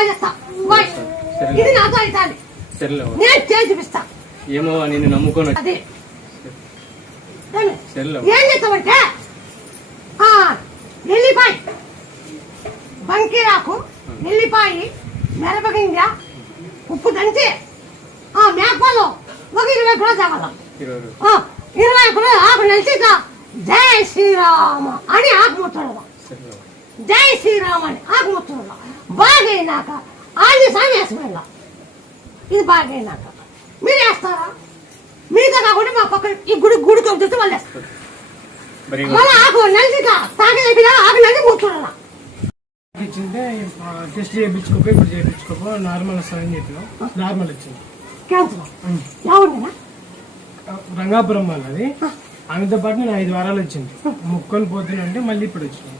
బాగా చేస్తా ఇది నాతో అవుతాది నేను చేసి చూపిస్తా ఏమో నేను నమ్ముకోను అది ఏం చేస్తామంటే ఎల్లిపాయ బంకీరాకు ఎల్లిపాయ మిరపగింజ ఉప్పు దంచి మేకపాలు ఒక 20 కిలో తేవాలి 20 కిలో ఆకు నలిచి జై శ్రీరామ అని ఆకుముచ్చడం జై శ్రీరామ అని ఆకుముచ్చడం బాగైనాక ఆది స్వామి వేసుకెళ్ళ ఇది బాగైనాక మీరు వేస్తారా మీతో కాకుండా మా పక్కన ఈ గుడికి వచ్చి వాళ్ళు వేస్తారు మళ్ళీ ఆకు నలిచిగా తాగి ఆకు నలిచి కూర్చోడాల ఇచ్చింటే టెస్ట్ చేయించుకోపో ఇప్పుడు చేయించుకోపో నార్మల్ వస్తుందని చెప్పినాం నార్మల్ వచ్చింది రంగాపురం వాళ్ళది ఆమెతో పాటు నేను 5 వారాలు వచ్చింది ముక్కొని పోతున్నా అంటే మళ్ళీ ఇప్పుడు వచ్చింది